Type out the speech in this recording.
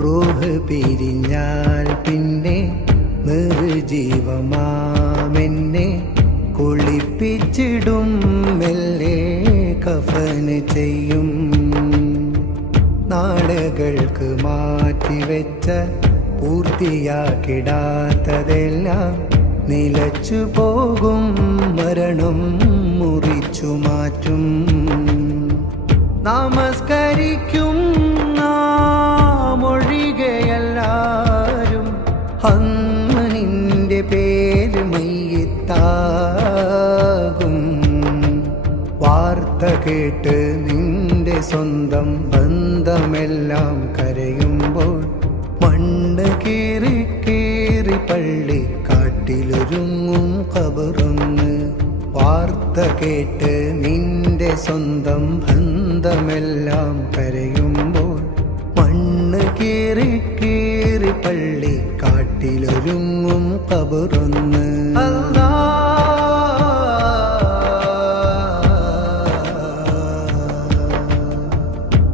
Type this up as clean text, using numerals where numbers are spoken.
റൂഹ് പിരിഞ്ഞാൽ പിന്നെ നിർജീവമാമെന്നെ കുളിപ്പിച്ചിടും മെല്ലെ കഫന് ചെയ്യും. നാളുകൾക്ക് മാറ്റിവെച്ച പൂർത്തിയാക്കിടാത്തതെല്ലാം നിലച്ചു പോകും. മരണം മുറിച്ചു മാറ്റും. നമസ്കരിക്കും നാമൊഴികെയെല്ലാരും അന്ന് നിന്റെ പേര് മയ്യിത്താകും. വാർത്ത കേട്ട് നിന്റെ സ്വന്തം ബന്ധമെല്ലാം കരയുമ്പോൾ മണ്ണ് കീറി കീറി പള്ളി കാട്ടിലൊരുങ്ങും ഖബറൊന്ന്. വാർത്ത കേട്ട് നിന്റെ സ്വന്തം ബന്ധമെല്ലാം കരയുമ്പോൾ മണ്ണ് കീറി കീറി പള്ളി കാട്ടിലൊരുങ്ങും ഖബറൊന്ന്.